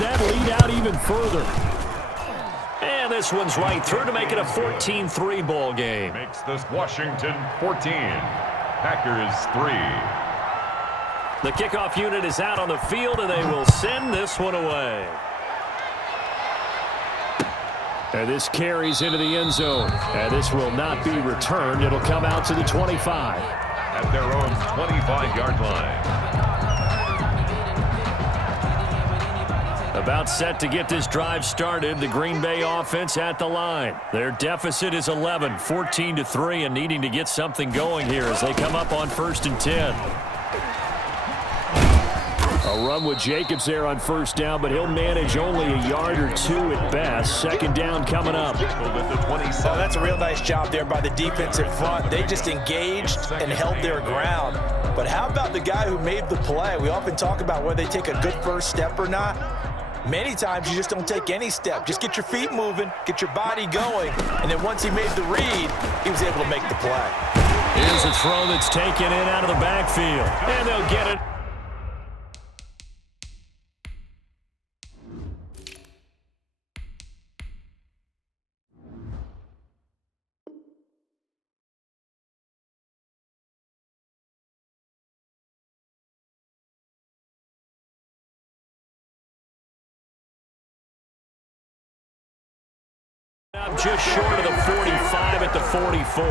that lead out even further. And this one's right through to make it a 14-3 ball game. Makes this Washington 14, Packers 3. The kickoff unit is out on the field, and they will send this one away. And this carries into the end zone. And this will not be returned. It'll come out to the 25. At their own 25-yard line. About set to get this drive started. The Green Bay offense at the line. Their deficit is 11, 14-3, and needing to get something going here as they come up on 1st and 10. A run with Jacobs there on 1st down, but he'll manage only a yard or 2 at best. 2nd down coming up. Oh, that's a real nice job there by the defensive front. They just engaged and held their ground. But how about the guy who made the play? We often talk about whether they take a good first step or not. Many times you just don't take any step. Just get your feet moving, get your body going, and then once he made the read, he was able to make the play. Here's a throw that's taken in out of the backfield, and they'll get it. Just short of the 45 at the 44.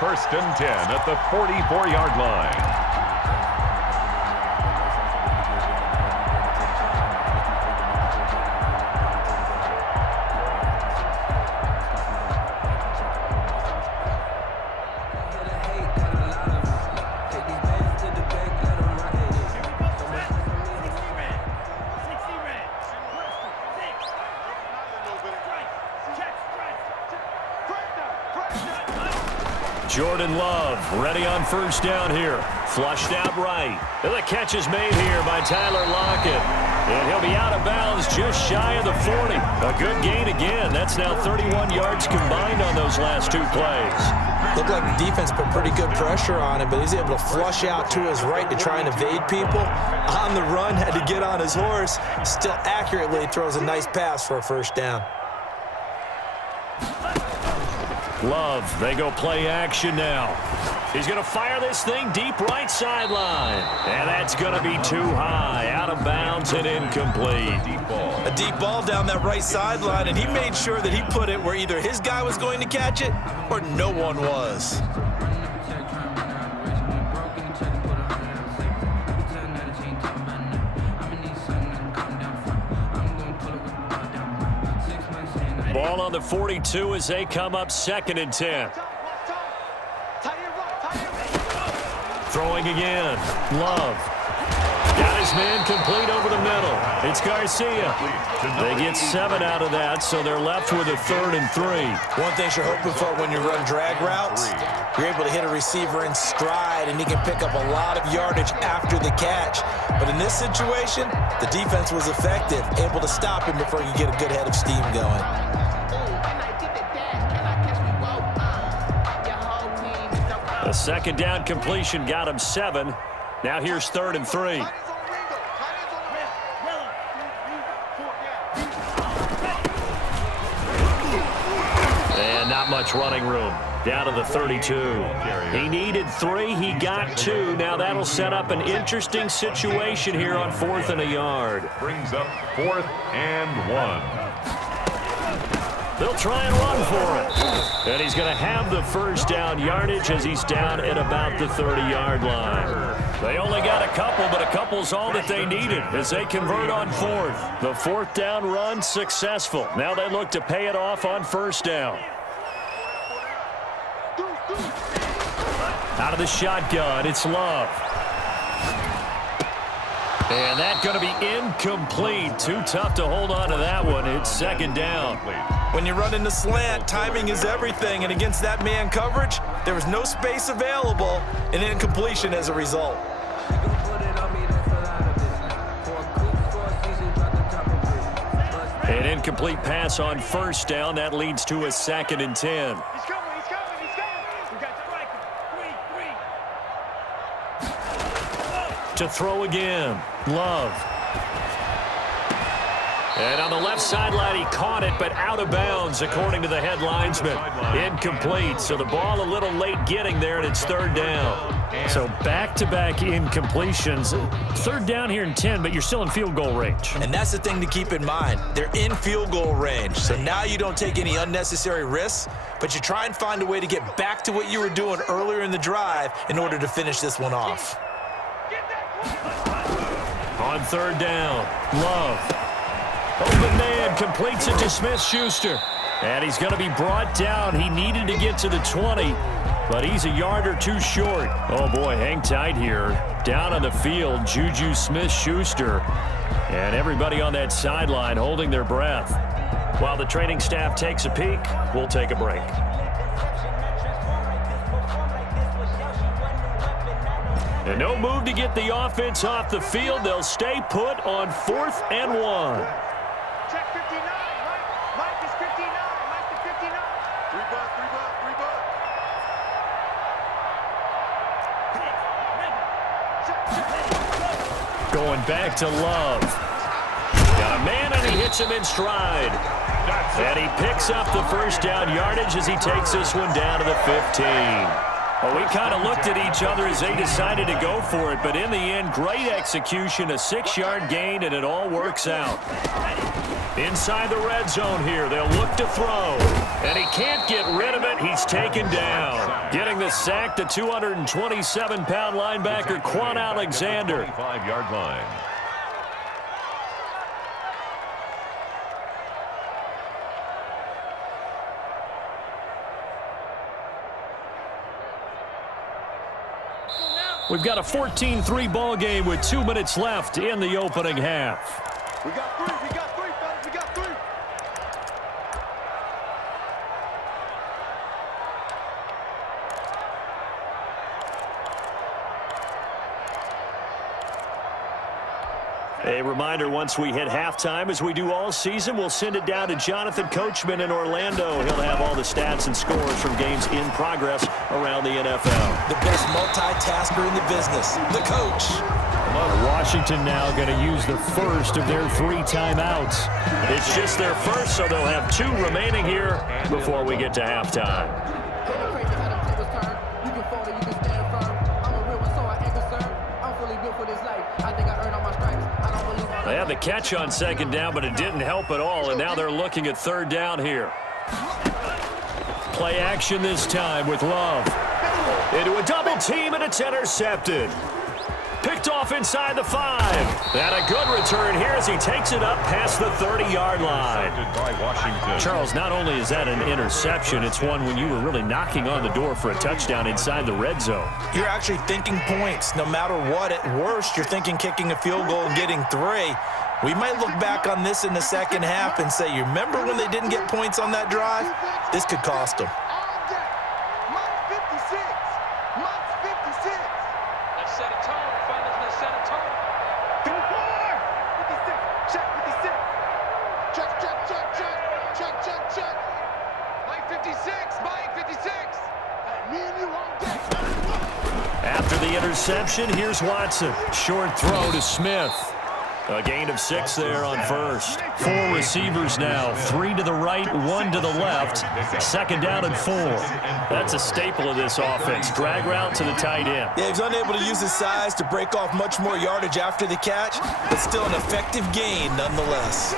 1st and 10 at the 44-yard line. Jordan Love ready on 1st down here. Flushed out right. And the catch is made here by Tyler Lockett. And he'll be out of bounds just shy of the 40. A good gain again. That's now 31 yards combined on those last 2 plays. Looked like the defense put pretty good pressure on him, but he's able to flush out to his right to try and evade people. On the run, had to get on his horse. Still accurately throws a nice pass for a 1st down. Love, they go play action now. He's going to fire this thing deep right sideline. And that's going to be too high. Out of bounds and incomplete. A deep ball down that right sideline, and he made sure that he put it where either his guy was going to catch it or no one was. Ball on the 42 as they come up 2nd and 10. Throwing again. Love. Got his man complete over the middle. It's Garcia. They get 7 out of that, so they're left with a 3rd and 3. One thing you're hoping for when you run drag routes, you're able to hit a receiver in stride, and he can pick up a lot of yardage after the catch. But in this situation, the defense was effective, able to stop him before you get a good head of steam going. The 2nd down completion got him 7. Now here's 3rd and 3. And not much running room. Down to the 32. He needed 3. He got 2. Now that'll set up an interesting situation here on 4th and a yard. Brings up 4th and 1. They'll try and run for it. And he's going to have the 1st down yardage as he's down at about the 30-yard line. They only got a couple, but a couple's all that they needed as they convert on 4th. The 4th down run successful. Now they look to pay it off on 1st down. Out of the shotgun, it's Love. And that's going to be incomplete. Too tough to hold on to that one. It's 2nd down. When you run in the slant, timing is everything. And against that man coverage, there was no space available, and incompletion as a result. An incomplete pass on 1st down. That leads to a 2nd and 10. To throw again. Love. And on the left sideline, he caught it, but out of bounds, according to the head linesman. Incomplete, so the ball a little late getting there, and it's third down. So back-to-back incompletions. Third down here in 10, but you're still in field goal range. And that's the thing to keep in mind. They're in field goal range, so now you don't take any unnecessary risks, but you try and find a way to get back to what you were doing earlier in the drive in order to finish this one off. On third down, Love. Open man completes it to Smith-Schuster. And he's going to be brought down. He needed to get to the 20, but he's a yard or two short. Oh, boy, hang tight here. Down on the field, Juju Smith-Schuster. And everybody on that sideline holding their breath. While the training staff takes a peek, we'll take a break. And no move to get the offense off the field. They'll stay put on 4th and 1. Check 59. Mike is 59. Mike is 59. Three buck. Going back to Love. Got a man, and he hits him in stride. And he picks up the first down yardage as he takes this one down to the 15. Well, we kind of looked at each other as they decided to go for it, but in the end, great execution, a 6-yard gain, and it all works out. Inside the red zone here, they'll look to throw, and he can't get rid of it. He's taken down. Getting the sack, the 227-pound linebacker, Quan Alexander. 25-yard line. We've got a 14-3 ball game with 2 minutes left in the opening half. We got three, fellas. We got three. A reminder, once we hit halftime, as we do all season, we'll send it down to Jonathan Coachman in Orlando. He'll have all the stats and scores from games in progress around the NFL. The best multitasker in the business, the coach. Washington now going to use the first of their 3 timeouts. It's just their first, so they'll have 2 remaining here before we get to halftime. They had the catch on second down, but it didn't help at all, and now they're looking at third down here. Play action this time with Love. Into a double team, and it's intercepted. Picked off inside the 5. And a good return here as he takes it up past the 30-yard line. By Washington. Charles, not only is that an interception, it's one when you were really knocking on the door for a touchdown inside the red zone. You're actually thinking points. No matter what, at worst, you're thinking kicking a field goal and getting 3. We might look back on this in the second half and say, you remember when they didn't get points on that drive? This could cost them. Let's set a tone, fellas. Let's set a tone. 56. Check 56. Check. Mike 56. Mike 56. Hey, me and you on deck. After the interception, here's Watson. Short throw to Smith. A gain of 6 there on first. 4 receivers now. 3 to the right, 1 to the left. Second down and 4. That's a staple of this offense. Drag route to the tight end. Yeah, he's unable to use his size to break off much more yardage after the catch, but still an effective gain nonetheless.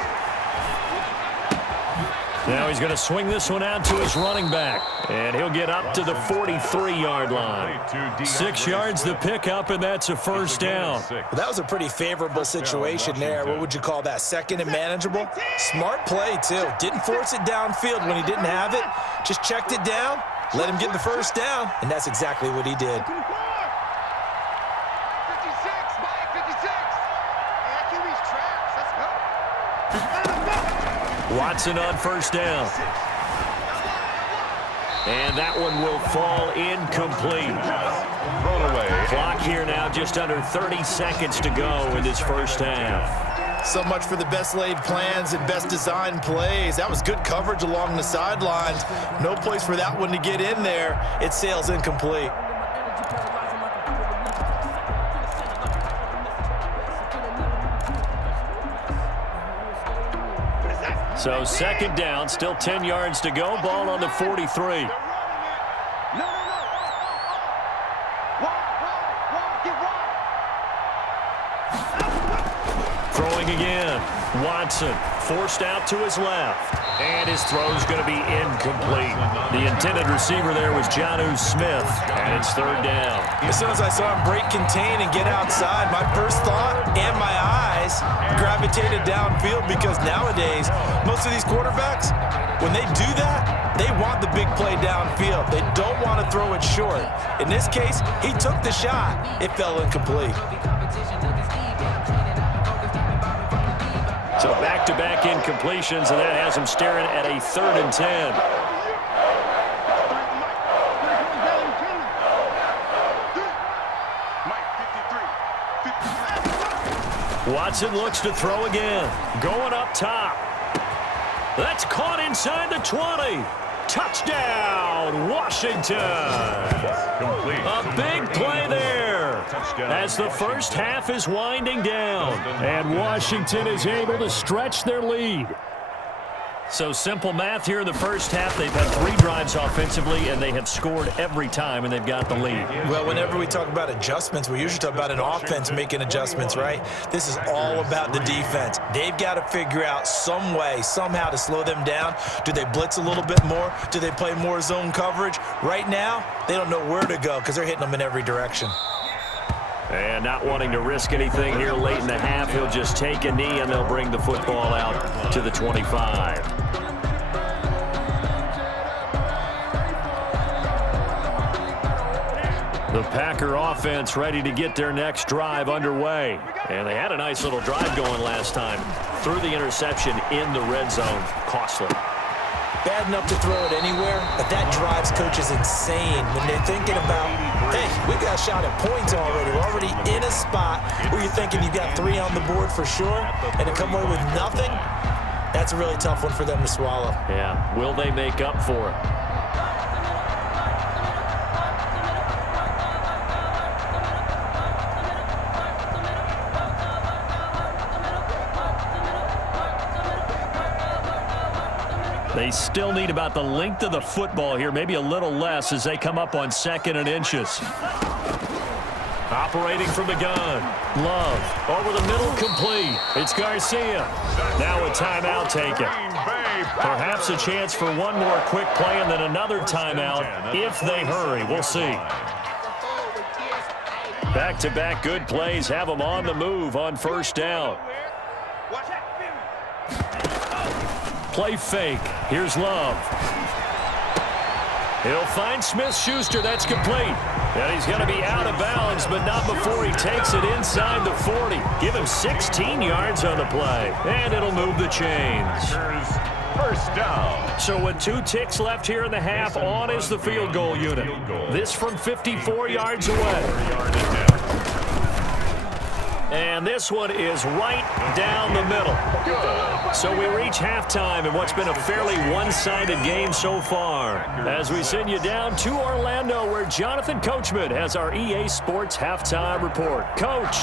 Now he's going to swing this one out to his running back. And he'll get up to the 43-yard line. 6 yards the pickup, and that's a first down. Well, that was a pretty favorable situation there. What would you call that? Second and manageable? Smart play, too. Didn't force it downfield when he didn't have it. Just checked it down, let him get the first down, and that's exactly what he did. 56. Mike 56. Hey, QB's traps. Let's go. Watson on first down. And that one will fall incomplete. Thrown away. Clock here now, just under 30 seconds to go in this first half. So much for the best laid plans and best designed plays. That was good coverage along the sidelines. No place for that one to get in there. It sails incomplete. So second down, still 10 yards to go. Ball on the 43. Throwing again. Watson forced out to his left. And his throw's going to be incomplete. The intended receiver there was Jonnu Smith. And it's third down. As soon as I saw him break contain and get outside, my first thought and my eyes gravitated downfield, because nowadays, most of these quarterbacks, when they do that, they want the big play downfield. They don't want to throw it short. In this case, he took the shot. It fell incomplete. So back-to-back incompletions, and that has him staring at a 3rd and 10. Watson looks to throw again. Going up top. That's caught inside the 20. Touchdown, Washington. A big play there as the first half is winding down. And Washington is able to stretch their lead. So simple math here in the first half. They've had 3 drives offensively, and they have scored every time, and they've got the lead. Well, whenever we talk about adjustments, we usually talk about an offense making adjustments, right? This is all about the defense. They've got to figure out some way, somehow to slow them down. Do they blitz a little bit more? Do they play more zone coverage? Right now, they don't know where to go because they're hitting them in every direction. And not wanting to risk anything here late in the half, he'll just take a knee, and they'll bring the football out to the 25. The Packer offense ready to get their next drive underway. And they had a nice little drive going last time. Threw the interception in the red zone. Costly. Bad enough to throw it anywhere, but that drives coaches insane when they're thinking about, hey, we got a shot at points already. We're already in a spot where you're thinking you've got 3 on the board for sure, and to come away with nothing, that's a really tough one for them to swallow. Yeah, will they make up for it? They still need about the length of the football here, maybe a little less as they come up on 2nd and inches. Operating from the gun. Love over the middle, complete. It's Garcia. Now a timeout taken. Perhaps a chance for one more quick play and then another timeout if they hurry. We'll see. Back-to-back good plays have them on the move on first down. Play fake. Here's Love. He'll find Smith-Schuster. That's complete. And he's going to be out of bounds, but not before he takes it inside the 40. Give him 16 yards on the play. And it'll move the chains. First down. So with 2 ticks left here in the half, on is the field goal unit. This from 54 yards away. And this one is right down the middle. So we reach halftime in what's been a fairly one-sided game so far. As we send you down to Orlando, where Jonathan Coachman has our EA Sports Halftime Report. Coach.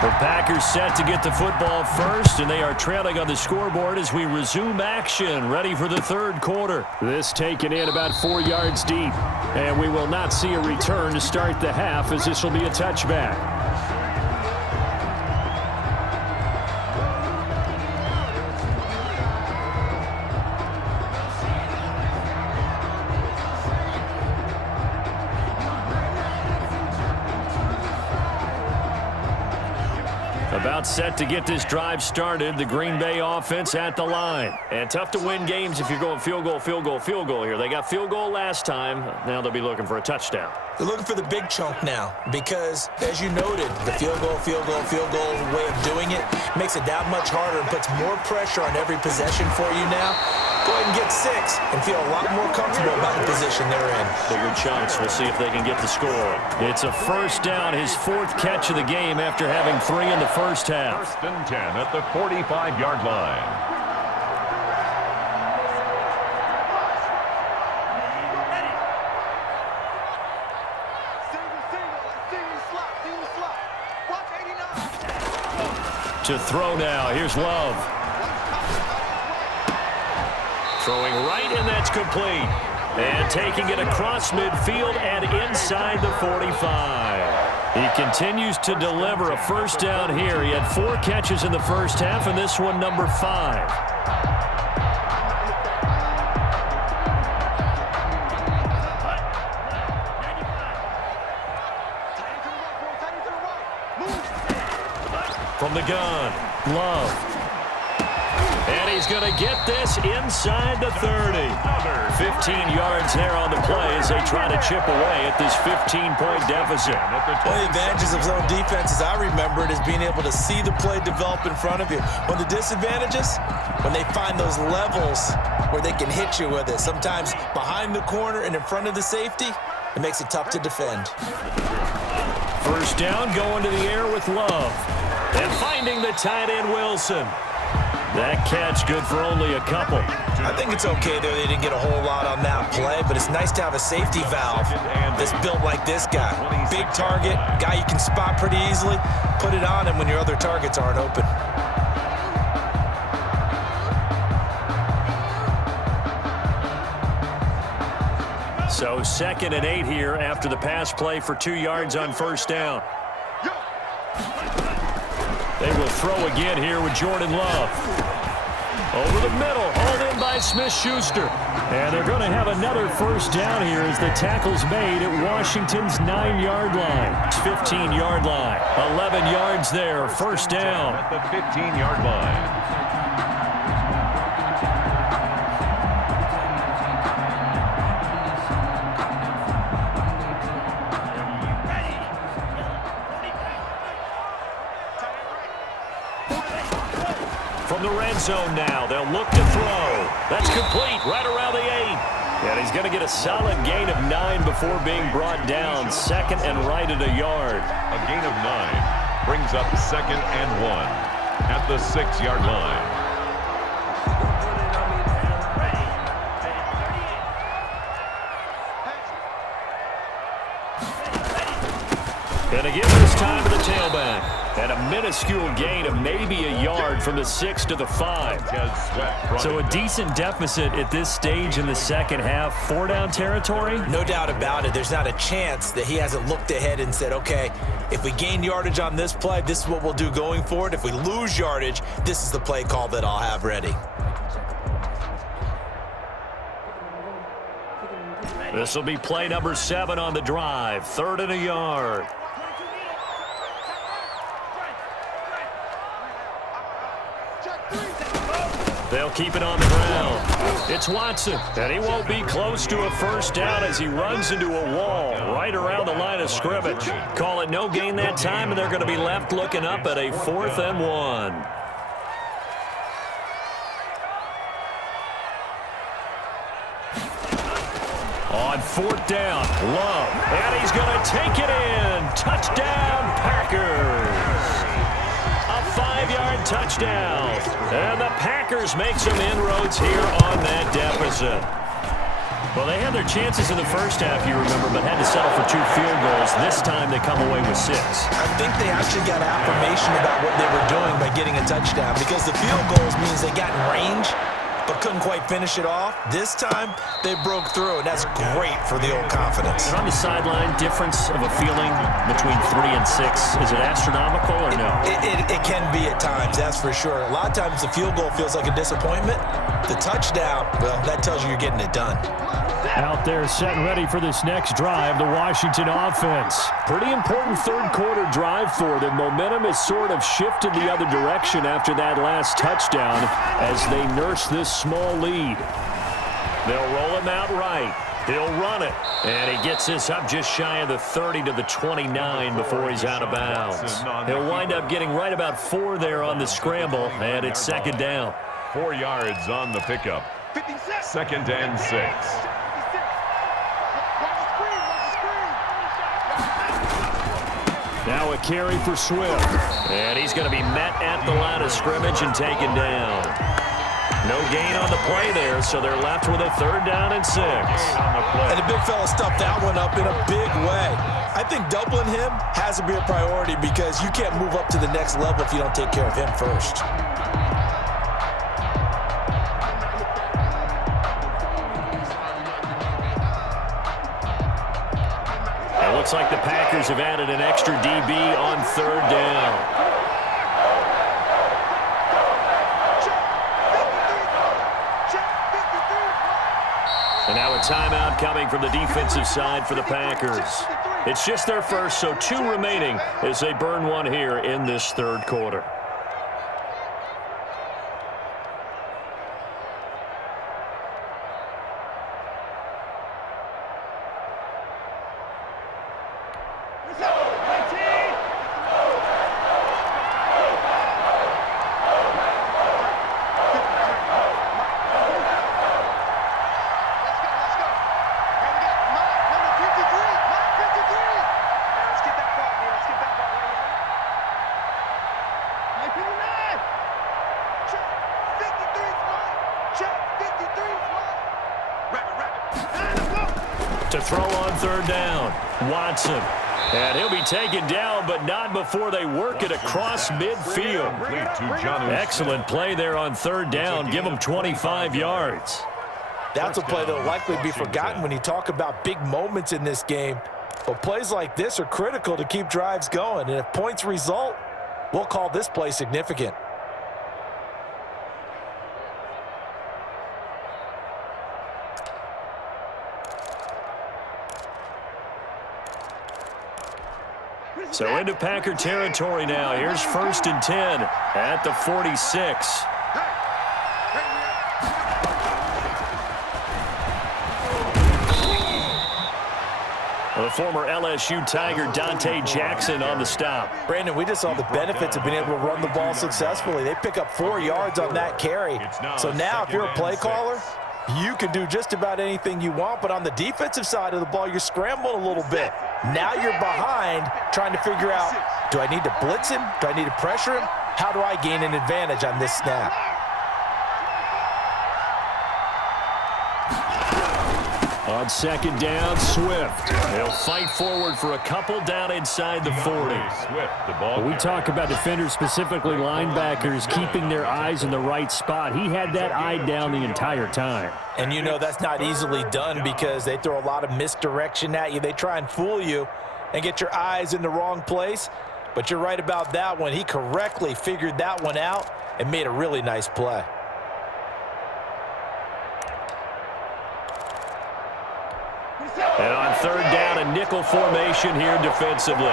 The Packers set to get the football first, and they are trailing on the scoreboard as we resume action, ready for the 3rd quarter. This taken in about 4 yards deep, and we will not see a return to start the half, as this will be a touchback. About set to get this drive started. The Green Bay offense at the line. And tough to win games if you're going field goal, field goal, field goal here. They got field goal last time. Now they'll be looking for a touchdown. They're looking for the big chunk now because, as you noted, the field goal way of doing it makes it that much harder and puts more pressure on every possession for you now. Go ahead and get 6 and feel a lot more comfortable about the position they're in. Bigger chunks. We'll see if they can get the score. It's a first down, his 4th catch of the game after having 3 in the first half. 1st and 10 at the 45-yard line. To throw now. Here's Love. Throwing right, and that's complete. And taking it across midfield and inside the 45. He continues to deliver a first down here. He had 4 catches in the first half, and this one number 5. From the gun, Love. And he's going to get this inside the 30. 15 yards there on the play as they try to chip away at this 15-point deficit. One of the advantages of zone defense, as I remember it, is being able to see the play develop in front of you. One of the disadvantages, when they find those levels where they can hit you with it, sometimes behind the corner and in front of the safety, it makes it tough to defend. First down, going to the air with Love. And finding the tight end, Wilson. That catch good for only a couple. I think it's okay there. They didn't get a whole lot on that play, but it's nice to have a safety valve that's built like this guy. Big target, guy you can spot pretty easily. Put it on him when your other targets aren't open. So 2nd and 8 here after the pass play for 2 yards on first down. They will throw again here with Jordan Love. Over the middle, hauled in by Smith-Schuster. And they're going to have another first down here as the tackle's made at Washington's 9-yard line. 15-yard line. 11 yards there, first down. At the 15-yard line. From the red zone now, they'll look to throw. That's complete, right around the 8. And he's going to get a solid gain of 9 before being brought down. 2nd and right at a yard. A gain of 9 brings up 2nd and 1 at the 6-yard line. And again this time to the tailback. And a minuscule gain of maybe a yard from the 6 to the 5. So a decent deficit at this stage in the second half. 4-down territory? No doubt about it. There's not a chance that he hasn't looked ahead and said, okay, if we gain yardage on this play, this is what we'll do going forward. If we lose yardage, this is the play call that I'll have ready. This will be play number 7 on the drive. 3rd and a yard. They'll keep it on the ground. It's Watson, and he won't be close to a first down as he runs into a wall right around the line of scrimmage. Call it no gain that time, and they're going to be left looking up at a 4th and 1. On 4th down, Love, and he's going to take it in. Touchdown, Packers. A 5-yard touchdown. And the Packers make some inroads here on that deficit. Well, they had their chances in the first half, you remember, but had to settle for 2 field goals. This time they come away with 6. I think they actually got affirmation about what they were doing by getting a touchdown, because the field goals means they got in range but couldn't quite finish it off. This time, they broke through, and that's great for the old confidence. And on the sideline, difference of a feeling between 3 and 6, is it astronomical or no? It can be at times, that's for sure. A lot of times the field goal feels like a disappointment. The touchdown, well, that tells you you're getting it done. Out there set and ready for this next drive, the Washington offense. Pretty important third-quarter drive for them. Momentum has sort of shifted the other direction after that last touchdown as they nurse this small lead. They'll roll him out right. He'll run it. And he gets this up just shy of the 30 to the 29 before he's out of bounds. He'll wind up getting right about 4 there on the scramble, and it's 2nd down. 4 yards on the pickup. 2nd and 6. Now a carry for Swift. And he's going to be met at the line of scrimmage and taken down. No gain on the play there, so they're left with a 3rd down and 6. And the big fella stuffed that one up in a big way. I think doubling him has to be a priority because you can't move up to the next level if you don't take care of him first. It looks like the Packers have added an extra DB on 3rd down. And now a timeout coming from the defensive side for the Packers. It's just their first, so 2 remaining as they burn one here in this 3rd quarter. To throw on 3rd down, Watson. And he'll be taken down, but not before they work it across midfield. Excellent play there on 3rd down. Give them 25 yards. That's a play that will likely be forgotten when you talk about big moments in this game. But plays like this are critical to keep drives going. And if points result, we'll call this play significant. So into Packer territory now. Here's 1st and 10 at the 46. The former LSU Tiger Dante Jackson on the stop. Brandon, we just saw the benefits of being able to run the ball successfully. They pick up 4 yards on that carry. So now if you're a play caller, you can do just about anything you want, but on the defensive side of the ball, you're scrambling a little bit. Now you're behind trying to figure out, do I need to blitz him? Do I need to pressure him? How do I gain an advantage on this snap? On 2nd down, Swift. He'll fight forward for a couple down inside the 40. We talk about defenders, specifically linebackers, keeping their eyes in the right spot. He had that eye down the entire time. And you know that's not easily done because they throw a lot of misdirection at you. They try and fool you and get your eyes in the wrong place. But you're right about that one. He correctly figured that one out and made a really nice play. And on 3rd down, a nickel formation here defensively.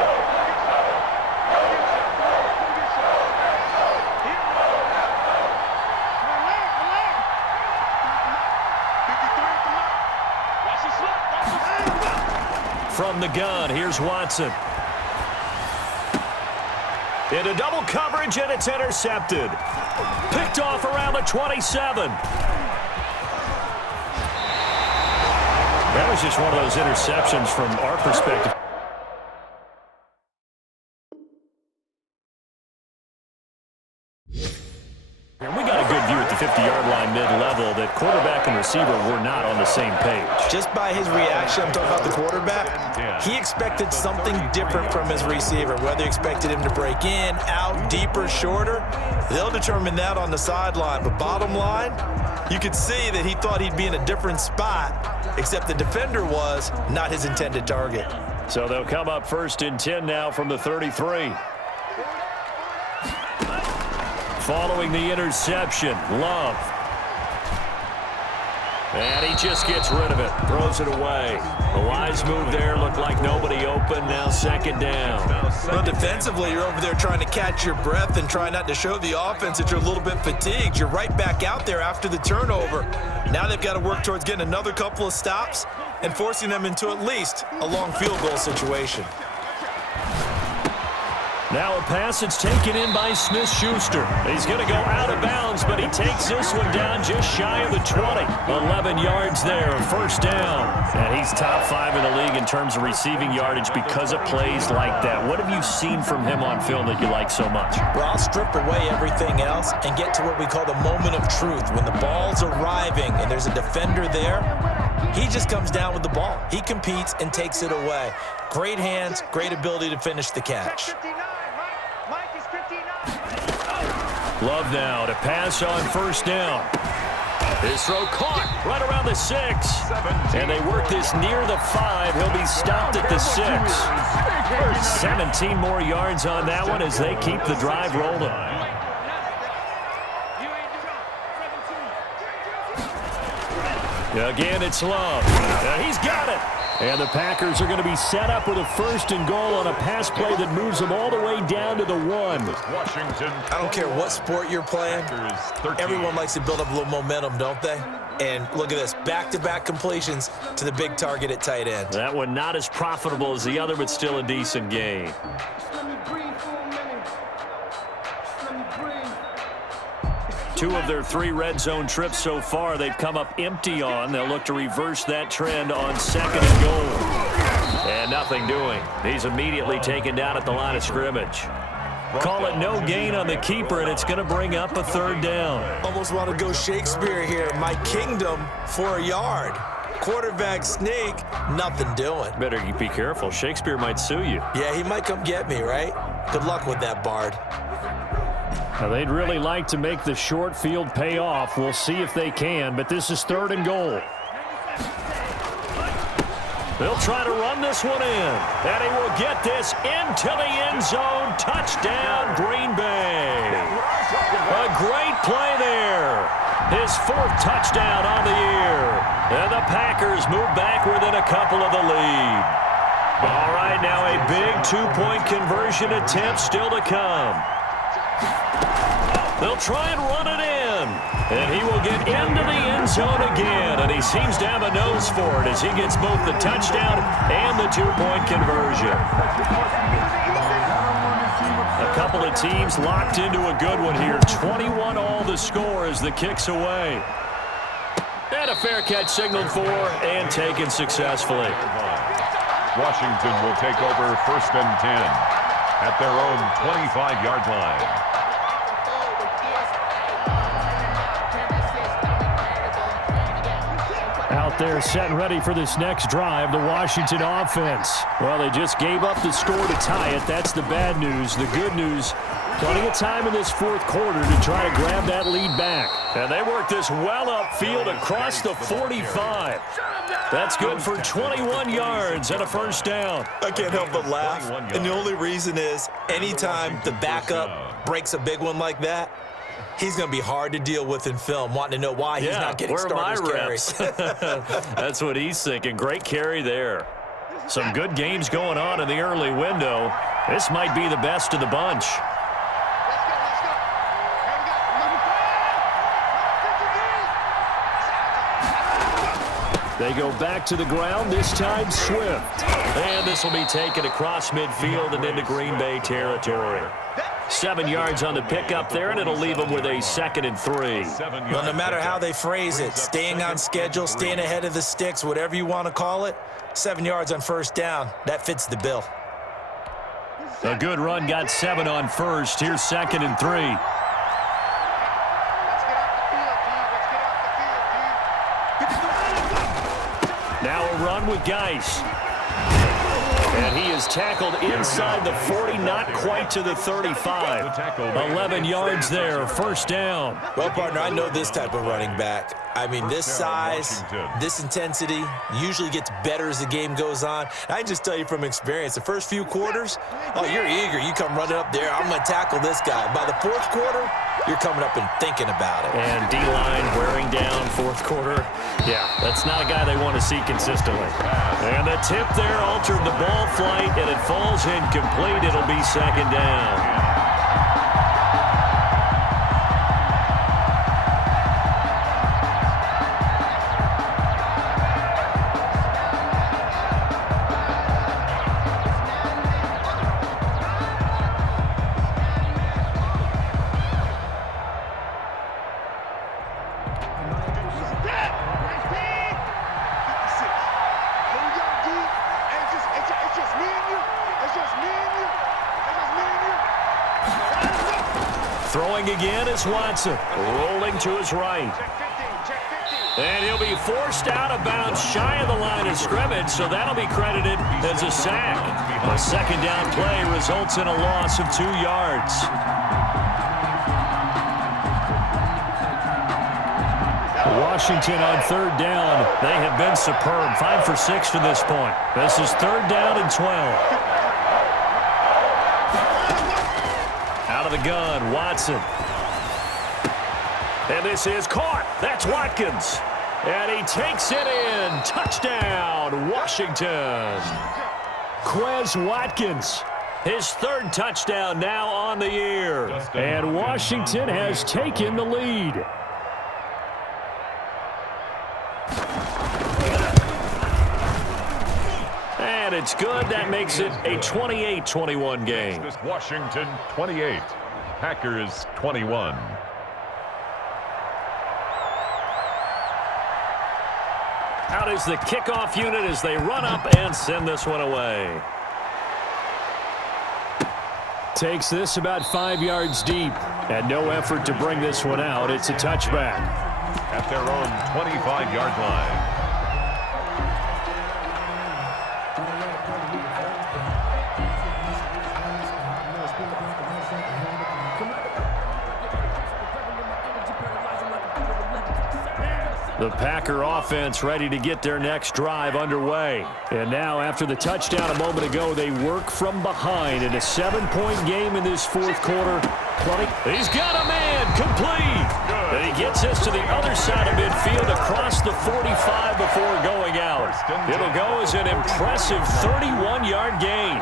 From the gun, here's Watson. Into double coverage, and it's intercepted. Picked off around the 27. That was just one of those interceptions from our perspective. And we got a good view at the 50-yard line mid-level that quarterback and receiver were not on the same page. Just by his reaction, I'm talking about the quarterback, he expected something different from his receiver. Whether he expected him to break in, out, deeper, shorter, they'll determine that on the sideline. But bottom line, you could see that he thought he'd be in a different spot, except the defender was not his intended target. So they'll come up 1st and 10 now from the 33. Following the interception, Love. And he just gets rid of it, throws it away. The wise move there, looked like nobody open, now 2nd down. Well, defensively, you're over there trying to catch your breath and try not to show the offense that you're a little bit fatigued. You're right back out there after the turnover. Now they've got to work towards getting another couple of stops and forcing them into at least a long field goal situation. Now a pass that's taken in by Smith-Schuster. He's going to go out of bounds, but he takes this one down just shy of the 20. 11 yards there, first down. And he's top 5 in the league in terms of receiving yardage because of plays like that. What have you seen from him on film that you like so much? Well, I'll strip away everything else and get to what we call the moment of truth. When the ball's arriving and there's a defender there, he just comes down with the ball. He competes and takes it away. Great hands, great ability to finish the catch. Love now to pass on first down. His throw caught right around the 6. And they work this near the 5. He'll be stopped at the 6. 17 more yards on that one as they keep the drive rolling. Again, it's Love. He's got it. And the Packers are going to be set up with a 1st and goal on a pass play that moves them all the way down to the 1. Washington. I don't care what sport you're playing. Everyone likes to build up a little momentum, don't they? And look at this, back-to-back completions to the big target at tight end. That one not as profitable as the other, but still a decent gain. Two of their 3 red zone trips so far, they've come up empty on. They'll look to reverse that trend on 2nd and goal. And nothing doing. He's immediately taken down at the line of scrimmage. Call it no gain on the keeper, and it's going to bring up a 3rd down. Almost want to go Shakespeare here. My kingdom for a yard. Quarterback sneak, nothing doing. Better be careful. Shakespeare might sue you. Yeah, he might come get me, right? Good luck with that, Bard. Now, they'd really like to make the short field pay off. We'll see if they can, but this is 3rd and goal. They'll try to run this one in, and he will get this into the end zone. Touchdown, Green Bay. A great play there. His 4th touchdown on the year. And the Packers move back within a couple of the lead. All right, now a big 2-point conversion attempt still to come. They'll try and run it in. And he will get into the end zone again. And he seems to have a nose for it as he gets both the touchdown and the 2-point conversion. A couple of teams locked into a good one here. 21 all the score as the kick's away. And a fair catch signaled for and taken successfully. Washington will take over 1st and 10 at their own 25-yard line. Out there set and ready for this next drive, the Washington offense. Well, they just gave up the score to tie it. That's the bad news. The good news, plenty of time in this 4th quarter to try to grab that lead back. And they work this well upfield across the 45. That's good for 21 yards and a 1st down. I can't help but laugh. And the only reason is anytime the backup breaks a big one like that, he's going to be hard to deal with in film, wanting to know why he's not getting starters carries. That's what he's thinking. Great carry there. Some good games going on in the early window. This might be the best of the bunch. They go back to the ground, this time Swift. And this will be taken across midfield and into Green Bay territory. 7 yards on the pickup there, and it'll leave them with a 2nd and 3. Well, no matter how they phrase it, staying on schedule, staying ahead of the sticks, whatever you want to call it, 7 yards on 1st down, that fits the bill. A good run, got 7 on 1st. Here's 2nd and 3. Now a run with Geis. And he is tackled inside the 40, not quite to the 35. 11 yards there, 1st down. Well, partner, I know this type of running back. I mean, this size, this intensity usually gets better as the game goes on. I can just tell you from experience, the first few quarters, oh, you're eager. You come running up there, I'm going to tackle this guy. By the 4th quarter, you're coming up and thinking about it. And D-line wearing down 4th quarter. Yeah, that's not a guy they want to see consistently. And the tip there altered the ball flight, and it falls incomplete. It'll be 2nd down. Throwing again is Watson. Rolling to his right. And he'll be forced out of bounds shy of the line of scrimmage, so that'll be credited as a sack. A second down play results in a loss of 2 yards. Washington on third down. They have been superb. 5 for 6 to this point. This is third down and 12. Out of the gun, Watson. And this is caught. That's Watkins. And he takes it in. Touchdown, Washington. Quez Watkins. His third touchdown now on the year. And Washington has taken the lead. And it's good. That makes it a 28-21 game. Washington 28, Packers 21. Out is the kickoff unit as they run up and send this one away. Takes this about 5 yards deep. And no effort to bring this one out. It's a touchback. At their own 25-yard line. The Packer offense ready to get their next drive underway. And now, after the touchdown a moment ago, they work from behind in a 7-point game in this fourth quarter. He's got a man, complete. And he gets us to the other side of midfield across the 45 before going out. It'll go as an impressive 31-yard gain.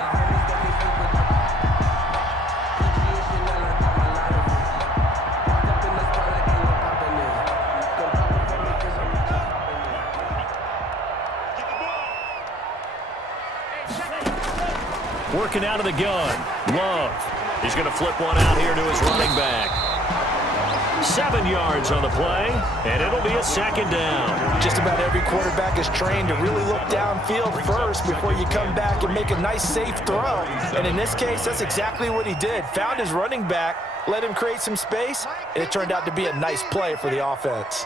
Working out of the gun. Love. He's going to flip one out here to his running back. 7 yards on the play, and it'll be a second down. Just about every quarterback is trained to really look downfield first before you come back and make a nice, safe throw. And in this case, that's exactly what he did. Found his running back, let him create some space, and it turned out to be a nice play for the offense.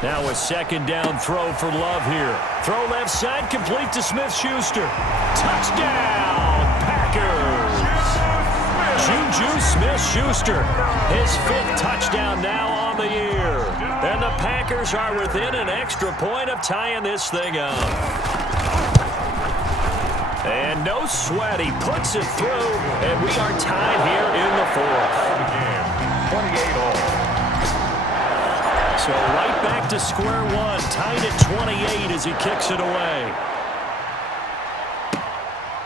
Now a second down throw for Love here. Throw left side, complete to Smith-Schuster. Touchdown, Packers! Juju Smith-Schuster, his 5th touchdown now on the year. And the Packers are within an extra point of tying this thing up. And no sweat, he puts it through, and we are tied here in the 4th. 28-all. So right back to square one, tied at 28 as he kicks it away.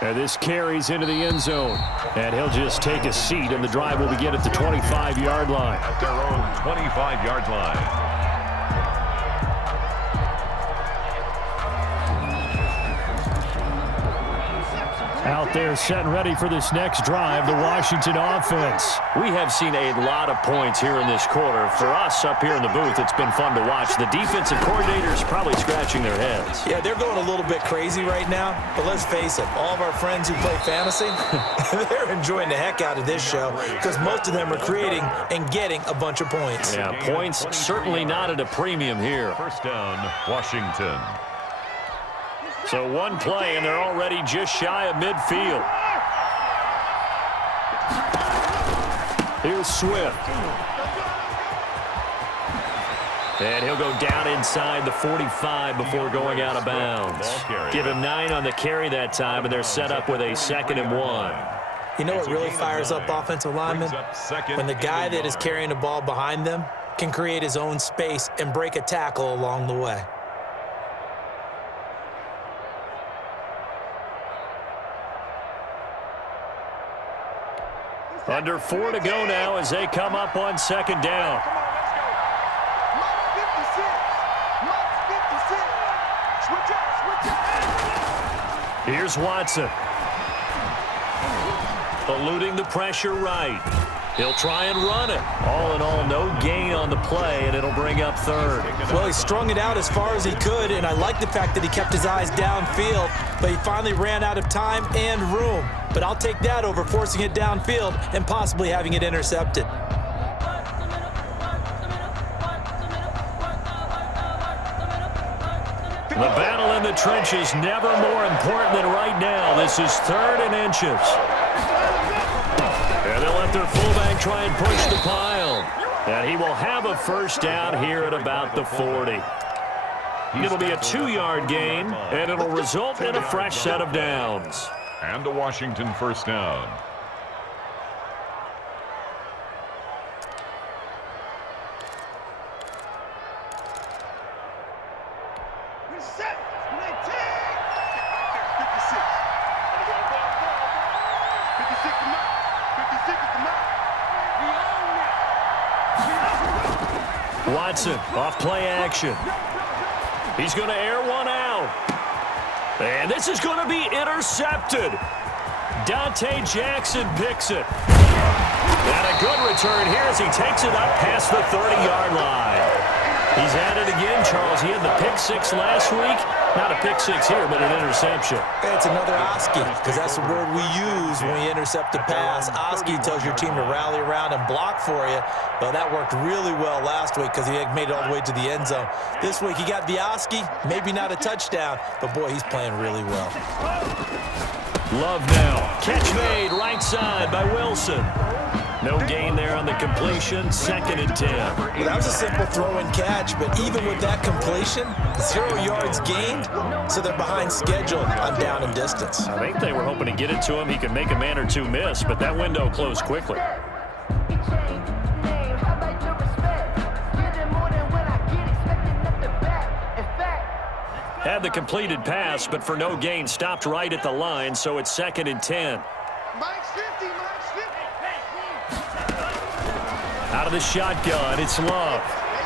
And this carries into the end zone. And he'll just take a seat, and the drive will begin at the 25-yard line. At their own 25-yard line. Out there set and ready for this next drive, the Washington offense. We have seen a lot of points here in this quarter. For us up here in the booth, it's been fun to watch. The defensive coordinators probably scratching their heads. Yeah, they're going a little bit crazy right now, but let's face it, all of our friends who play fantasy, they're enjoying the heck out of this show because most of them are creating and getting a bunch of points. Yeah, points certainly not at a premium here. First down, Washington. So one play, and they're already just shy of midfield. Here's Swift. And he'll go down inside the 45 before going out of bounds. Give him 9 on the carry that time, and they're set up with a 2nd and 1. You know what really fires up offensive linemen? When the guy that is carrying the ball behind them can create his own space and break a tackle along the way. Under 4 to go now as they come up on second down. Come on, let's go. Lock 56. Switch up. Here's Watson. Eluding the pressure right. He'll try and run it. All in all, no gain on the play, and it'll bring up third. Well, he strung it out as far as he could, and I like the fact that he kept his eyes downfield, but he finally ran out of time and room. But I'll take that over forcing it downfield and possibly having it intercepted. The battle in the trenches never more important than right now. This is 3rd and inches. And they'll let their fullback try and push the pile. And he will have a first down here at about the 40. It'll be a 2-yard gain, and it'll result in a fresh set of downs. And a Washington first down. Reset. 19. 56. 56 the mark. 56 is the mark. We own it. Watson off play action. He's going to air one out. And this is going to be intercepted. Dante Jackson picks it. And a good return here as he takes it up past the 30-yard line. He's at it again, Charles. He had the pick 6 last week. Not a pick 6 here, but an interception. It's another Oski, because that's the word we use when we intercept a pass. Oski tells your team to rally around and block for you. Well, that worked really well last week because he made it all the way to the end zone. This week he got the Oski, maybe not a touchdown, but boy, he's playing really well. Love now. Catch made right side by Wilson. No gain there on the completion. 2nd and 10. Well, that was a simple throw and catch, but even with that completion, 0 yards gained, so they're behind schedule on down and distance. I think they were hoping to get it to him. He could make a man or two miss, but that window closed quickly. Had the completed pass, but for no gain, stopped right at the line, so it's 2nd and 10. Mike's 50. Mike's 50. Out of the shotgun, it's Love.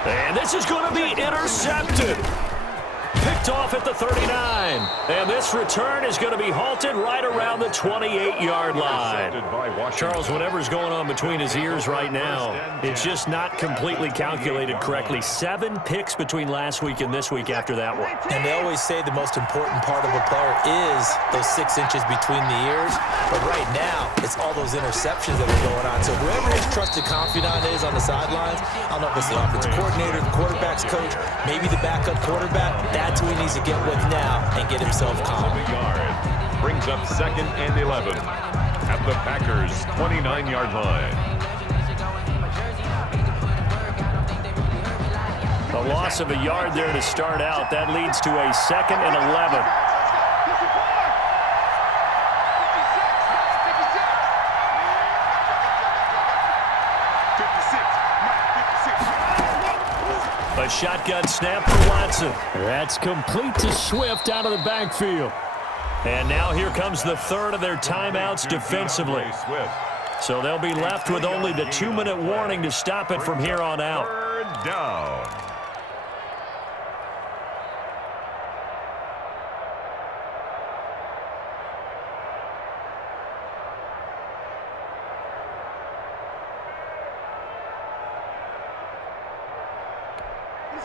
And this is going to be intercepted. Picked off at the 39. And this return is going to be halted right around the 28-yard line. Charles, whatever's going on between his ears right now, it's just not completely calculated correctly. 7 picks between last week and this week after that one. And they always say the most important part of a player is those 6 inches between the ears. But right now, it's all those interceptions that are going on. So whoever his trusted confidant is on the sidelines, I don't know if it's the offensive coordinator, the quarterback's coach, maybe the backup quarterback, that's who he needs to get with now and get himself calm. Brings up 2nd and 11 at the Packers' 29-yard line. A loss of a yard there to start out. That leads to a 2nd and 11. A shotgun snap for Watson. That's complete to Swift out of the backfield. And now here comes the 3rd of their timeouts defensively. So they'll be left with only the 2-minute warning to stop it from here on out. 3rd down.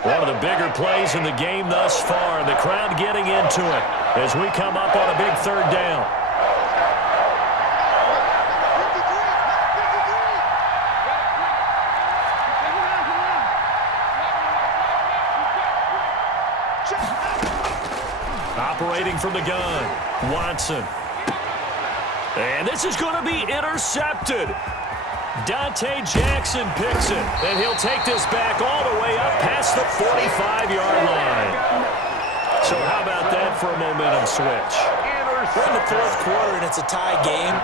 One of the bigger plays in the game thus far, and the crowd getting into it as we come up on a big 3rd down. Operating from the gun, Watson. And this is going to be intercepted. Dante Jackson picks it, and he'll take this back all the way up past the 45-yard line. So how about that for a momentum switch? We're in the 4th quarter, and it's a tie game.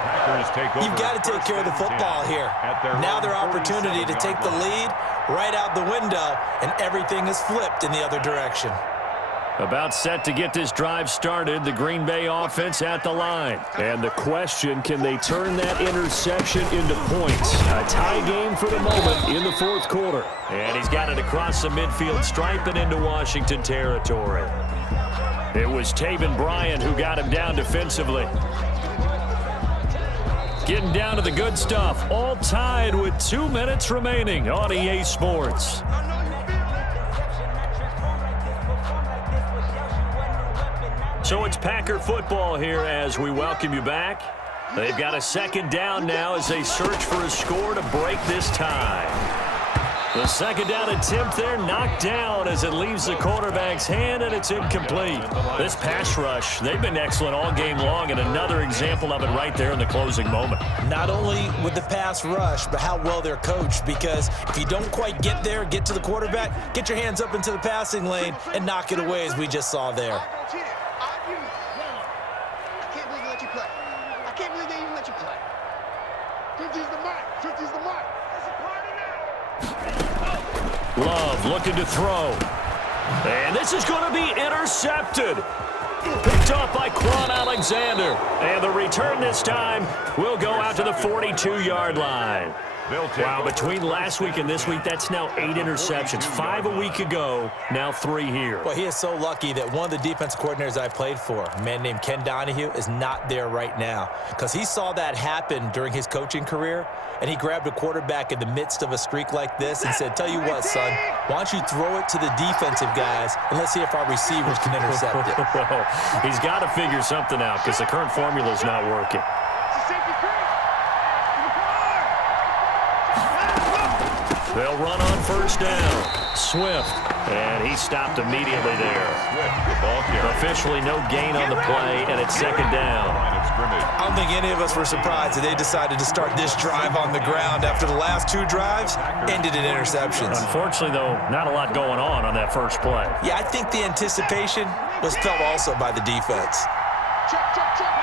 You've got to take care of the football here. Now their opportunity to take the lead right out the window, and everything is flipped in the other direction. About set to get this drive started, the Green Bay offense at the line. And the question, can they turn that interception into points? A tie game for the moment in the 4th quarter. And he's got it across the midfield stripe and into Washington territory. It was Taven Bryan who got him down defensively. Getting down to the good stuff. All tied with 2 minutes remaining on EA Sports. So it's Packer football here as we welcome you back. They've got a second down now as they search for a score to break this tie. The second down attempt there knocked down as it leaves the quarterback's hand, and it's incomplete. This pass rush, they've been excellent all game long, and another example of it right there in the closing moment. Not only with the pass rush, but how well they're coached, because if you don't quite get there, get to the quarterback, get your hands up into the passing lane and knock it away as we just saw there. I can't believe they let you play. I can't believe they even let you play. 50's the mark. 50's the mark. That's a party now. Love looking to throw. And this is going to be intercepted. Picked off by Quan Alexander. And the return this time will go out to the 42-yard line. Wow, between last week and this week, that's now 8 interceptions. 5 a week ago, now 3 here. Well, he is so lucky that one of the defense coordinators I played for, a man named Ken Donahue, is not there right now, because he saw that happen during his coaching career, and he grabbed a quarterback in the midst of a streak like this and said, tell you what, son, why don't you throw it to the defensive guys, and let's see if our receivers can intercept it. Well, he's got to figure something out because the current formula is not working. They'll run on first down. Swift, and he stopped immediately there. Officially no gain on the play, and it's second down. I don't think any of us were surprised that they decided to start this drive on the ground after the last 2 drives ended in interceptions. Unfortunately, though, not a lot going on that first play. Yeah, I think the anticipation was felt also by the defense. Check, check, check.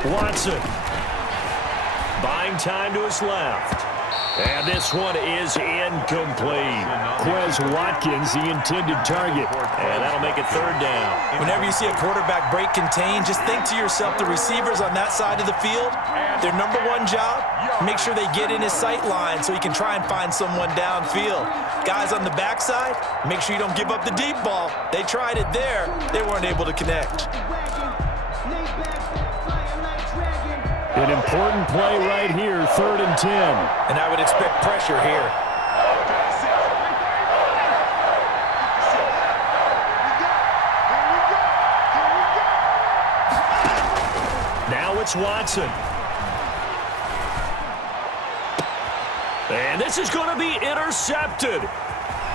Watson buying time to his left. And this one is incomplete. Quez Watkins, the intended target. And that'll make it third down. Whenever you see a quarterback break contain, just think to yourself, the receivers on that side of the field, their number one job, make sure they get in his sight line so he can try and find someone downfield. Guys on the backside, make sure you don't give up the deep ball. They tried it there. They weren't able to connect. An important play right here, 3rd and 10. And I would expect pressure here. Now it's Watson. And this is going to be intercepted.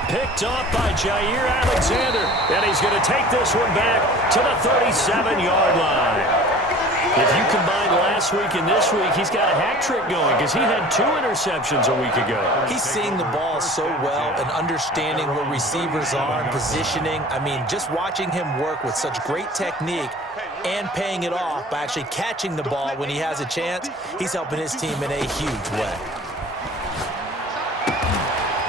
Picked off by Jair Alexander. And he's going to take this one back to the 37-yard line. If you combine last week and this week, he's got a hat trick going because he had 2 interceptions a week ago. He's seeing the ball so well and understanding where receivers are and positioning. I mean, just watching him work with such great technique and paying it off by actually catching the ball when he has a chance, he's helping his team in a huge way.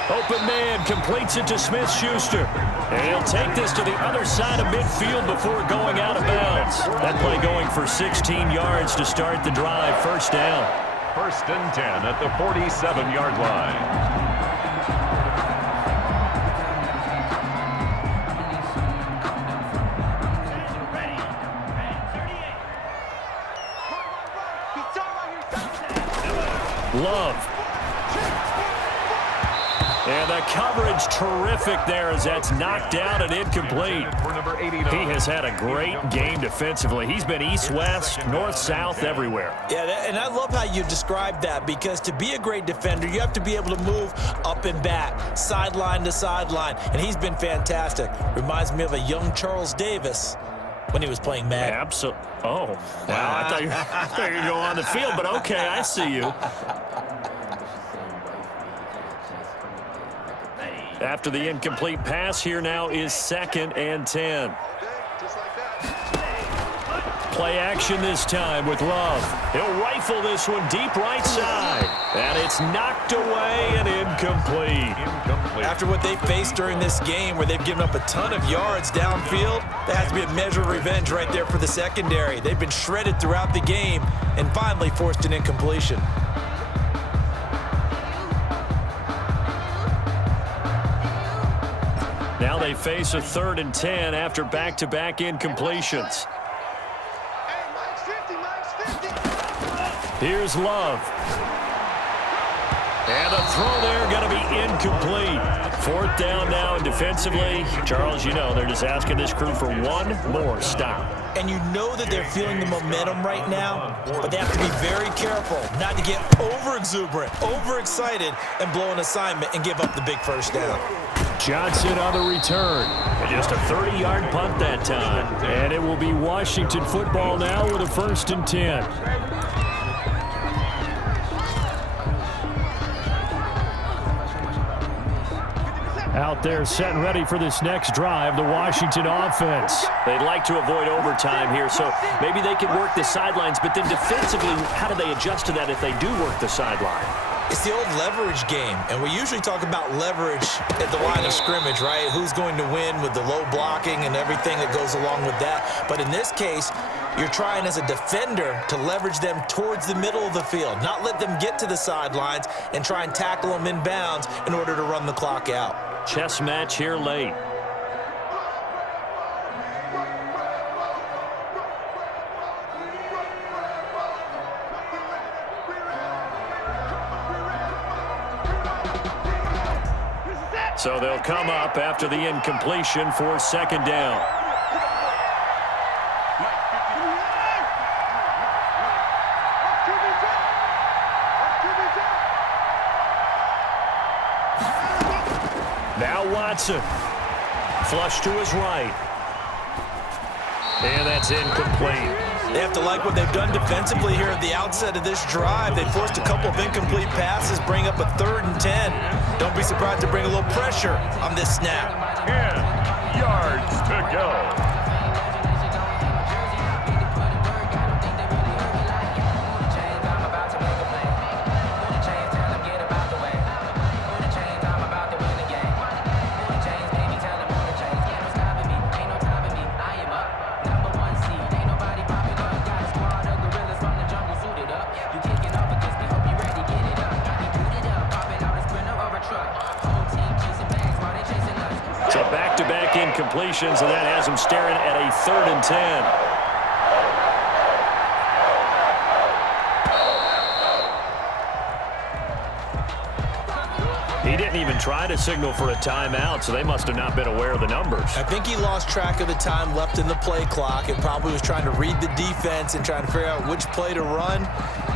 Open man completes it to Smith-Schuster. And he'll take this to the other side of midfield before going out of bounds. That play going for 16 yards to start the drive. First down. 1st and 10 at the 47-yard line. Love. And the coverage terrific there as that's knocked down and incomplete. He has had a great game defensively. He's been east-west, north-south, everywhere. Yeah, and I love how you described that, because to be a great defender, you have to be able to move up and back, sideline to sideline, and he's been fantastic. Reminds me of a young Charles Davis when he was playing Madden. Absolutely. Oh, wow. I thought you were going to go on the field, but okay, I see you. After the incomplete pass, here now is 2nd and 10. play action this time with Love. He'll rifle this one deep right side. And it's knocked away and incomplete. After what they faced during this game where they've given up a ton of yards downfield, there has to be a measure of revenge right there for the secondary. They've been shredded throughout the game and finally forced an incompletion. Now they face a 3rd and 10 after back-to-back incompletions. Here's Love. And a throw there going to be incomplete. 4th down now, and defensively, Charles, you know, they're just asking this crew for one more stop. And you know that they're feeling the momentum right now, but they have to be very careful not to get over-exuberant, overexcited, and blow an assignment and give up the big first down. Johnson on the return. And just a 30-yard punt that time. And it will be Washington football now with a 1st and 10. Out there set and ready for this next drive, the Washington offense. They'd like to avoid overtime here, so maybe they can work the sidelines, but then defensively, how do they adjust to that if they do work the sideline? It's the old leverage game, and we usually talk about leverage at the line of scrimmage, right? Who's going to win with the low blocking and everything that goes along with that. But in this case, you're trying as a defender to leverage them towards the middle of the field, not let them get to the sidelines and try and tackle them inbounds in order to run the clock out. Chess match here late. So they'll come up after the incompletion for 2nd down. Now Watson. Flush to his right. And that's incomplete. They have to like what they've done defensively here at the outset of this drive. They forced a couple of incomplete passes, bring up a 3rd and 10. Don't be surprised to bring a little pressure on this snap. 10 yards to go. Incompletions, and that has him staring at a 3rd and 10. He didn't even try to signal for a timeout, so they must have not been aware of the numbers. I think he lost track of the time left in the play clock and probably was trying to read the defense and trying to figure out which play to run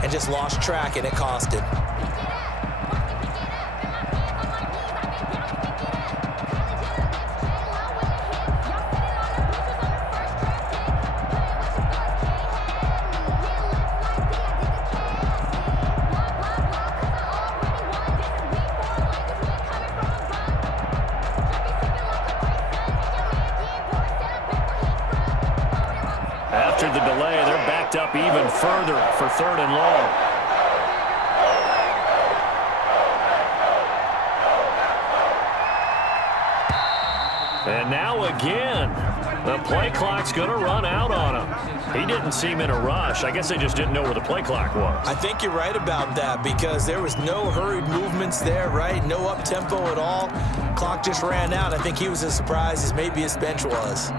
and just lost track, and it cost him. After the delay, they're backed up even further for 3rd and long. And now again, the play clock's going to run out on him. He didn't seem in a rush. I guess they just didn't know where the play clock was. I think you're right about that because there was no hurried movements there, right? No up-tempo at all. Clock just ran out. I think he was as surprised as maybe his bench was.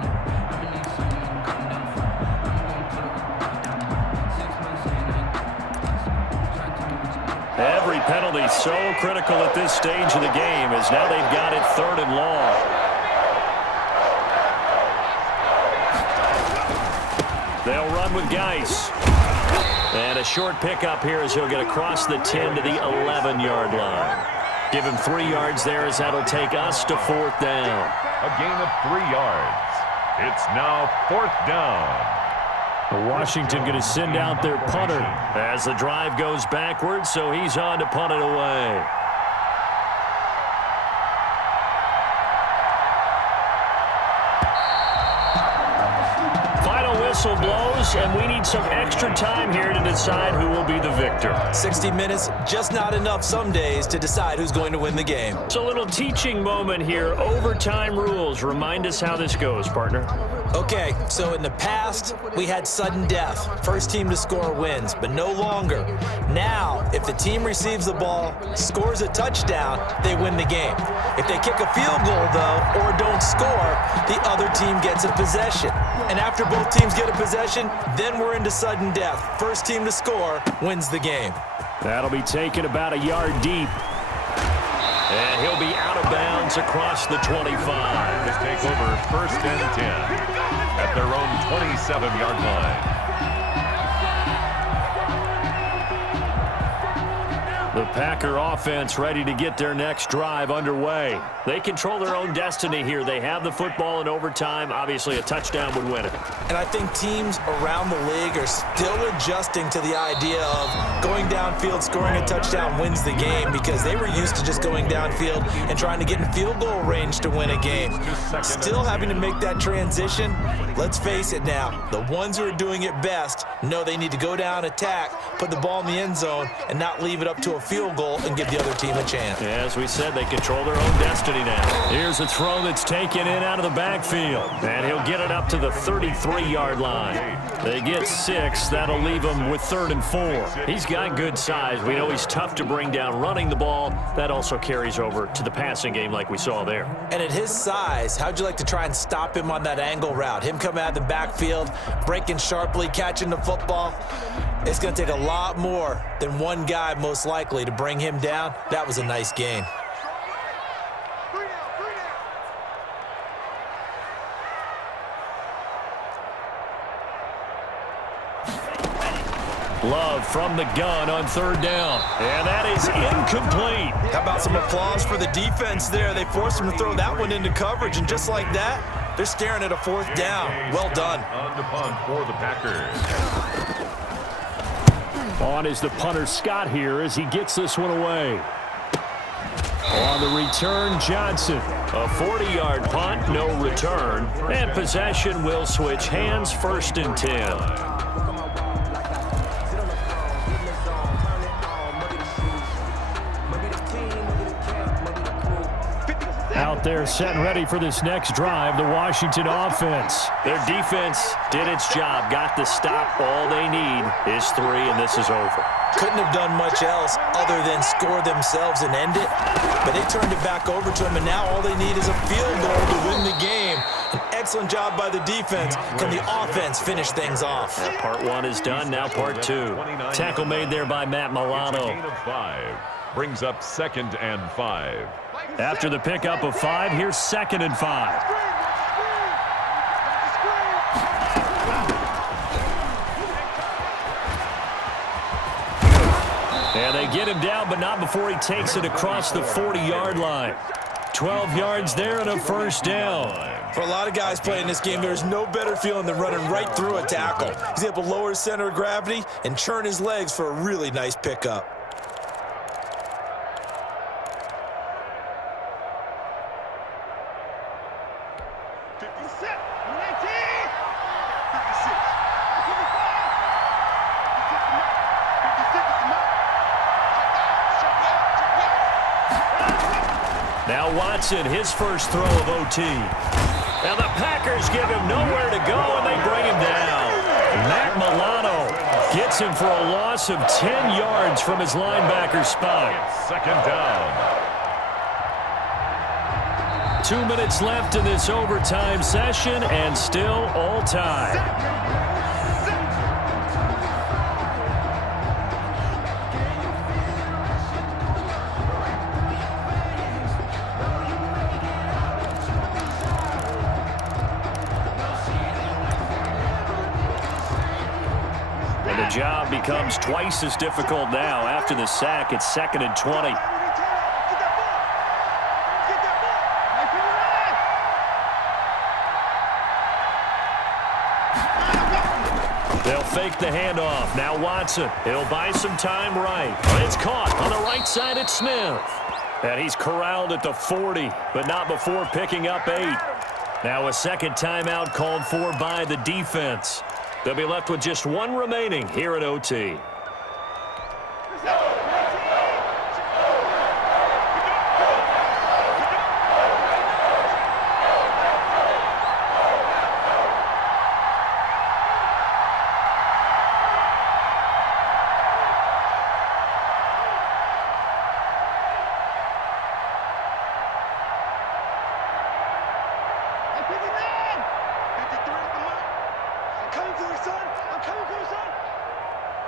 Every penalty so critical at this stage of the game as now they've got it 3rd and long. They'll run with Geis. And a short pickup here as he'll get across the 10 to the 11-yard line. Give him 3 yards there as that'll take us to 4th down. A gain of 3 yards. It's now 4th down. Washington going to send out their punter as the drive goes backwards, so he's on to punt it away. Final whistle. whistle blows, and we need some extra time here to decide who will be the victor. 60 minutes, just not enough some days to decide who's going to win the game. It's a little teaching moment here. Overtime rules. Remind us how this goes, partner. Okay, so in the past, we had sudden death. First team to score wins, but no longer. Now, if the team receives the ball, scores a touchdown, they win the game. If they kick a field goal, though, or don't score, the other team gets a possession. And after both teams get a possession, then we're into sudden death. First team to score wins the game. That'll be taken about a yard deep. And he'll be out of bounds across the 25. Just take over first and 10 at their own 27-yard line. The Packer offense ready to get their next drive underway. They control their own destiny here. They have the football in overtime. Obviously, a touchdown would win it. And I think teams around the league are still adjusting to the idea of going downfield, scoring a touchdown wins the game, because they were used to just going downfield and trying to get in field goal range to win a game. Still having to make that transition. Let's face it now, the ones who are doing it best know they need to go down, attack, put the ball in the end zone, and not leave it up to a field goal and give the other team a chance. As we said, they control their own destiny now. Here's a throw that's taken in out of the backfield. And he'll get it up to the 33-yard line. They get 6. That'll leave him with 3rd and 4. He's got good size. We know he's tough to bring down running the ball. That also carries over to the passing game like we saw there. And at his size, how'd you like to try and stop him on that angle route? Him coming out of the backfield, breaking sharply, catching the football. It's going to take a lot more than one guy, most likely, to bring him down. That was a nice gain. Love from the gun on 3rd down. And that is incomplete. How about some applause for the defense there? They forced him to throw that one into coverage, and just like that, they're staring at a 4th down. Well done. On the punt for the Packers. On is the punter Scott here as he gets this one away. On the return, Johnson. A 40-yard punt, no return. And possession will switch hands, 1st and 10. Out there set and ready for this next drive, the Washington offense. Their defense did its job, got the stop. All they need is 3, and this is over. Couldn't have done much else other than score themselves and end it, but they turned it back over to him, and now all they need is a field goal to win the game. An excellent job by the defense. Can the offense finish things off? Part 1 is done, now part 2. Tackle made there by Matt Milano. Gain of 5 brings up 2nd and 5. After the pickup of 5, here's 2nd and 5. And they get him down, but not before he takes it across the 40-yard line. 12 yards there and a 1st down. For a lot of guys playing this game, there's no better feeling than running right through a tackle. He's able to lower his center of gravity and churn his legs for a really nice pickup. Now Watson, his first throw of OT. Now the Packers give him nowhere to go, and they bring him down. Matt Milano gets him for a loss of 10 yards from his linebacker spot. 2nd down. 2 minutes left in this overtime session, and still all tied. The job becomes twice as difficult now. After the sack, it's 2nd and 20. They'll fake the handoff. Now Watson. He'll buy some time right. It's caught on the right side at Smith. And he's corralled at the 40, but not before picking up 8. Now a second timeout called for by the defense. They'll be left with just one remaining here at OT.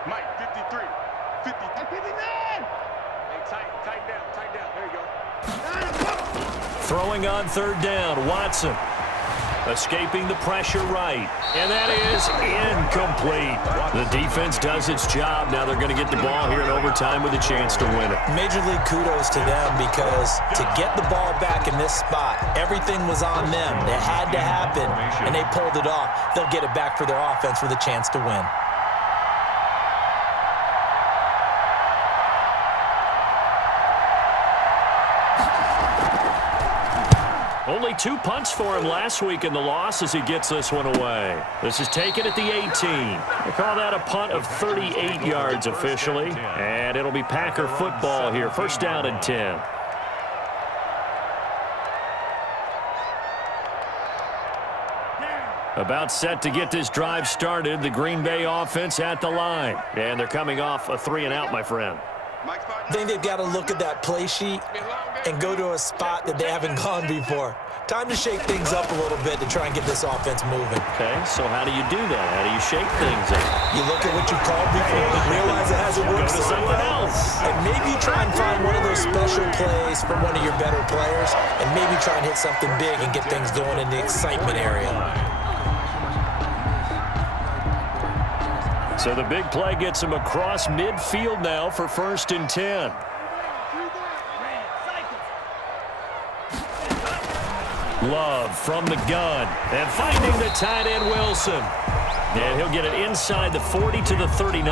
Mike, 53, 50. Hey, 59! Hey, tighten down. There you go. Throwing on third down, Watson. Escaping the pressure right. And that is incomplete. The defense does its job. Now they're going to get the ball here in overtime with a chance to win it. Major league kudos to them because to get the ball back in this spot, everything was on them. It had to happen, and they pulled it off. They'll get it back for their offense with a chance to win. Only 2 punts for him last week in the loss as he gets this one away. This is taken at the 18. They call that a punt of 38 yards officially. And it'll be Packer football here. First down and 10. About set to get this drive started. The Green Bay offense at the line. And they're coming off a 3-and-out, my friend. I think they've got to look at that play sheet and go to a spot that they haven't gone before. Time to shake things up a little bit to try and get this offense moving. Okay, so how do you do that? How do you shake things up? You look at what you called before, realize it hasn't worked Go to so something well, else. and maybe try and find one of those special plays from one of your better players, and maybe try and hit something big and get things going in the excitement area. So the big play gets him across midfield now for first and 10. Love from the gun. And finding the tight end, Wilson. And he'll get it inside the 40 to the 39.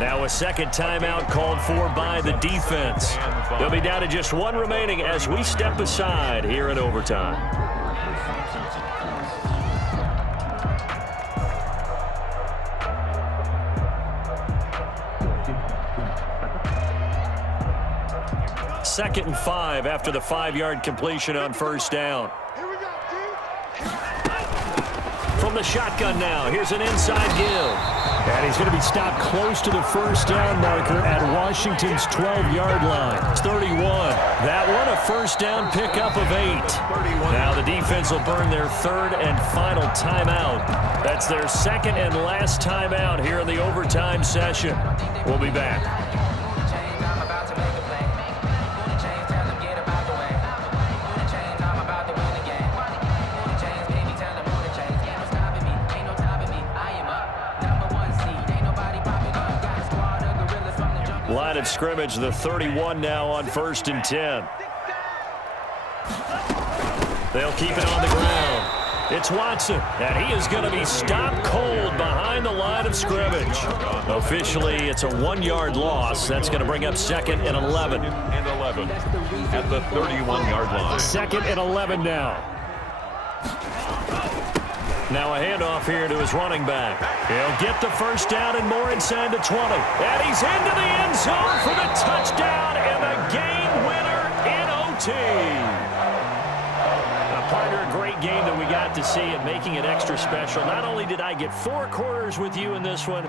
Now a second timeout called for by the defense. They'll be down to just one remaining as we step aside here in overtime. Second and 5 after the 5-yard completion on first down. From the shotgun now, here's an inside give. And he's going to be stopped close to the first down marker at Washington's 12-yard line. It's 31. That one a first down pickup of 8. Now the defense will burn their third and final timeout. That's their second and last timeout here in the overtime session. We'll be back. Line of scrimmage, the 31 now on first and 10. They'll keep it on the ground. It's Watson, and he is going to be stopped cold behind the line of scrimmage. Officially, it's a 1-yard loss. That's going to bring up second and 11. And 11 at the 31-yard line. Second and 11 now. Now a handoff here to his running back. He'll get the first down and more inside the 20. And he's into the end zone for the touchdown and the game winner in OT. Partner, a great game that we got to see and making it extra special. Not only did I get 4 quarters with you in this one,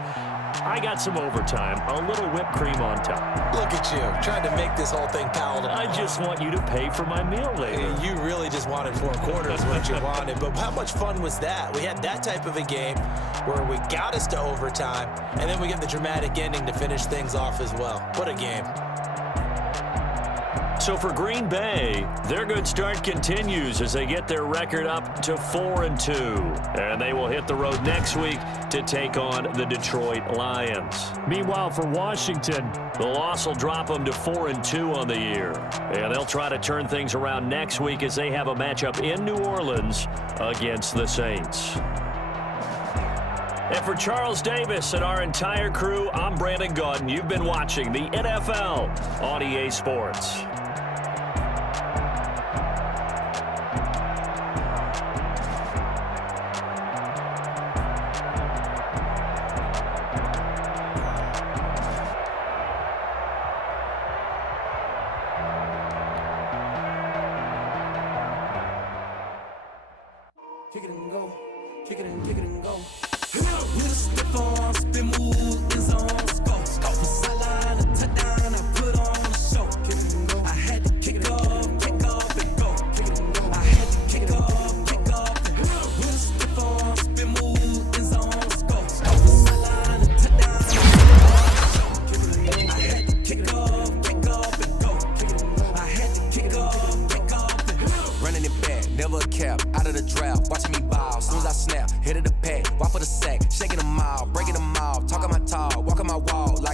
I got some overtime, a little whipped cream on top. Look at you, trying to make this whole thing palatable. I just want you to pay for my meal later. You really just wanted 4 quarters what you wanted, but how much fun was that? We had that type of a game where we got us to overtime, and then we get the dramatic ending to finish things off as well. What a game. So for Green Bay, their good start continues as they get their record up to 4-2. And they will hit the road next week to take on the Detroit Lions. Meanwhile, for Washington, the loss will drop them to 4-2 on the year. And they'll try to turn things around next week as they have a matchup in New Orleans against the Saints. And for Charles Davis and our entire crew, I'm Brandon Gaudin. You've been watching the NFL on EA Sports.